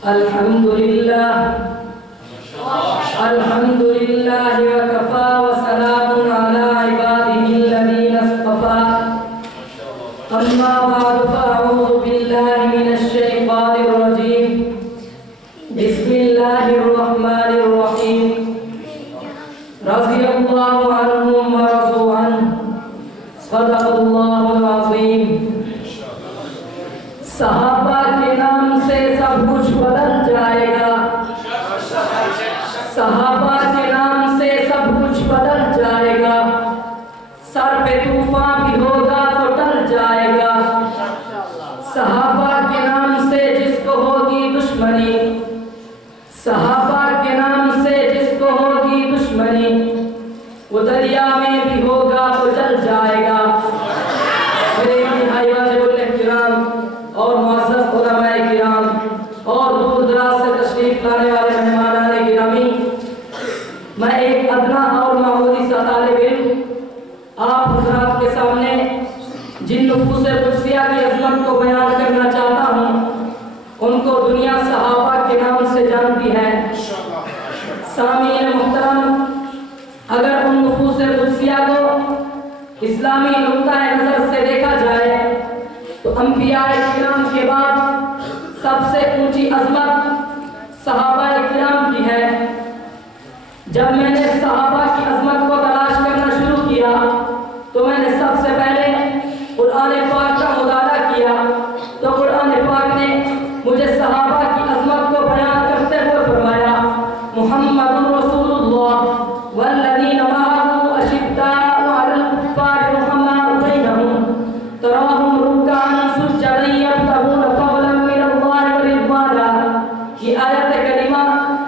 الحمد لله الحمد لله وكفى وسلام على عباده الذين اصطفى أما بعد فأعوذ بالله من الشيطان الرجيم بسم الله الرحمن الرحيم رضي الله عنهم ورضوا عنه صدق الله العظيم صحابہ کے نام سے سب کچھ بدل جائے گا صحابہ کے نام سے سب کچھ بدل جائے گا سر پہ طوفان بھی ہوگا تو ٹل جائے گا صحابہ کے نام سے جس کو ہوگی دشمنی صحابہ کے نام سے جس کو ہوگی دشمنی وہ دریا میں بھی ہوگا تو جل جائے گا اور معزز علماء کرام اور دور دراز سے تشریف لانے والے مہمانان گرامی، میں ایک ادنا اور معمولی سا طالب علم آپ حضرات کے سامنے جن نفوس قدسیہ کی عظمت کو بیان کرنا چاہتا ہوں ان کو دنیا صحابہ کے نام سے جانتی ہے۔ سامعین محترم، اگر ان نفوس قدسیہ کو اسلامی نقطہ نظر سے دیکھا جائے تو انبیاء کرام کے بعد سب سے اونچی عظمت صحابہ کرام کی ہے۔ جب میں نے صحابہ کی عظمت کو تلاش کرنا شروع کیا تو میں نے سب سے پہلے قرآن پاک کا مطالعہ کیا تو قرآن پاک نے مجھے صحابہ کی عظمت کو بیان کرتے ہوئے فرمایا محمد رسول اللہ والذین معه اشداء علی الکفار رحماء بینہم تراہم رکعا سجدا یبتغون فضلا من اللہ ورضوانا۔ یہ آیت کریمہ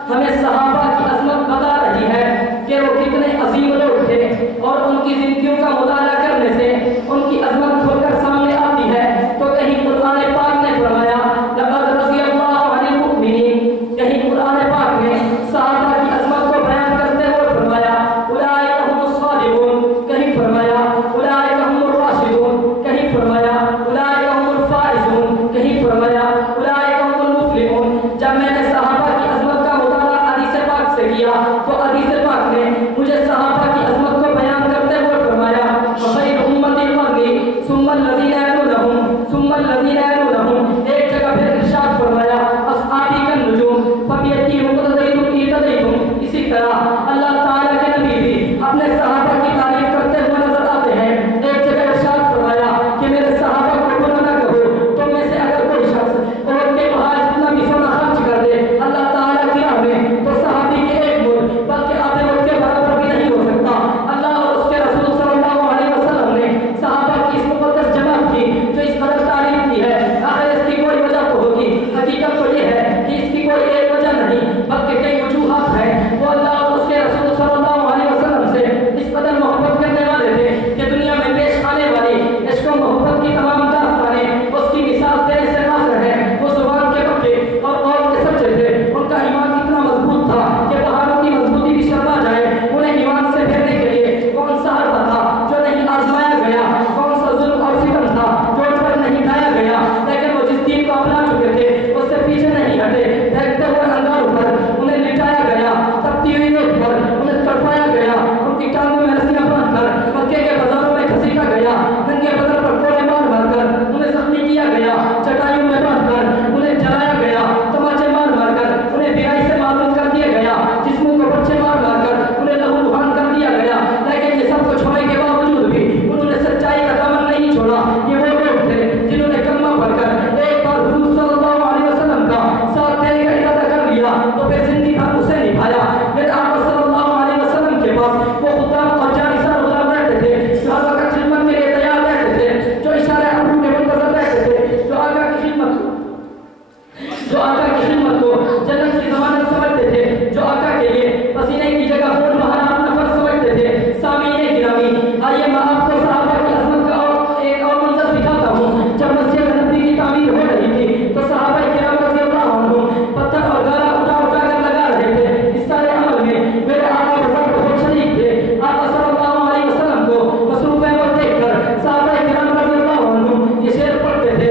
ہمیں صحابہ کی عظمت بتا رہی ہے کہ وہ کتنے عظیم لوگ تھے اور ان کی زندگیوں کا مطالعہ کرنے سے ان کی عظمت کھل کر سامنے آتی ہے۔ تو کہیں قرآن پاک نے فرمایا لقد رضی اللہ عن المؤمنین، کہیں قرآن پاک نے صحابہ کی عظمت کو بیان کرتے ہوئے فرمایا اولئک هم الصادقون، کہیں فرمایا اولئک هم الراشدون، کہیں فرمایا اولئک هم الفائزون، کہیں فرمایا اولئک هم المفلحون۔ جب میں نے صحابہ کی عظمت کا مطالعہ حدیث پاک سے کیا تو حدیث پاک نے مجھے صحابہ کی عظمت کو بیان کرتے ہوئے فرمایا وخیر امتی قرنی ثم الذین یلونہم ثم الذین یلونہم۔ ایک جگہ پھر ارشاد فرمایا اصحابی کالنجوم فبیدی مقتدیتم اہتدیتم۔ اسی طرح اللہ تعالیٰ کے نبی بھی اپنے صحابہ کی تعریف کرتے ہوئے نظر آتے ہیں۔ ایک جگہ ارشاد فرمایا کہ میرے صحابہ کو برا نہ کہو، تم میں سے اگر کوئی شخص اور کے باہر جتنا بھی سونا خرچ کر دے اللہ تعالیٰ کی راہ میں تو صحابی کے ایک ملک بلکہ آدھے ملک کے برابر بھی نہیں ہو سکتا۔ اللہ اور اس کے رسول صلی اللہ علیہ وسلم نے صحابہ کی اس مقدس جماعت کی جو اس قدر تعریف کی ہے، آخر اس کی کوئی وجہ تو ہوگی۔ حقیقت تو یہ ہے کہ اس کی کوئی ایک وجہ نہیں بلکہ کئی وجوہات ہیں۔ وہ اللہ اور اس کے رسول صلی اللہ علیہ وسلم سے اس قدر محبت کرنے والے تھے کہ دنیا میں پیش آنے والی عشق و محبت کی تمام داستانیں اس کی مثال دینے سے ناظر ہے۔ وہ زبان کے پکے اور قول کے سچے تھے، ان کا ایمان اتنا مضبوط تھا کہ پہاڑوں کی مضبوطی بھی شرما جائے انہیں ایمان سے پھیرنے کے لیے کون سا حربہ تھا جو نہیں آزمایا گیا، کون سا ظلم اور ستم تھا جو ان پر نہیں ڈھایا گیا، لیکن وہ جس دین کو اپنا چکے تھے اس سے پیچھے نہیں ہٹے۔ دیکھتے ہوئے انگاروں پر انہیں لٹایا گیا، تپتی ہوئی ریت پر انہیں تڑپایا گیا، ان کی ٹانگوں میں رسیاں باندھ کر مکے کے بازاروں میں گھسیٹا گیا، ننگے بدن پر کوڑے مار مار کر انہیں زخمی کیا گیا، چٹائیوں میں باندھ کر انہیں جلایا گیا، تماچے مار مار کر انہیں بیائی سے معلوم کر دیا گیا، جسموں کو بچے مار مار کر انہیں لہو لہان کر دیا گیا۔ لیکن یہ سب کچھ ہونے کے باوجود بھی انہوں نے سچائی کا دامن نہیں چھوڑا۔ یہ وہ لوگ تھے جنہوں نے کلمہ پڑھ کر ایک بار حضور صلی اللہ علیہ وسلم کا ساتھ دینے کا ارادہ کر لیا تو پھر زندگی بھر اسے نبھایا۔ پھر آپ صلی اللہ علیہ وسلم کے پاس وہ خدام اور جانثار غلام رہتے تھے جو آقا کی خدمت کے لیے تیار رہتے تھے، جو اشارہ ابرو کے منتظر رہتے تھے، جو آقا کی خدمت کو جنت کی ضمانت سمجھتے تھے، جو آقا کے لیے پسینے کی جگہ خون بہانا اپنا فرض سمجھتے تھے۔ سامعین گرامی، آئیے میں آپ کو صحابہ کی عظمت کا ایک اور منظر دکھاتا ہوں۔ جب مسجد نبوی کی تعمیر ہو رہی تھی تو صحابہ کرام رضی اللہ عنہم پتھر اور گارا اٹھا اٹھا کر لگا رہے تھے۔ اس سارے عمل میں میرے آقا بزرگ بہت شریک تھے۔ آپ صلی اللہ علیہ وسلم کو مصروف احمد دیکھ کر صحابہ کرام رضی اللہ عنہم یہ شعر پڑھتے تھے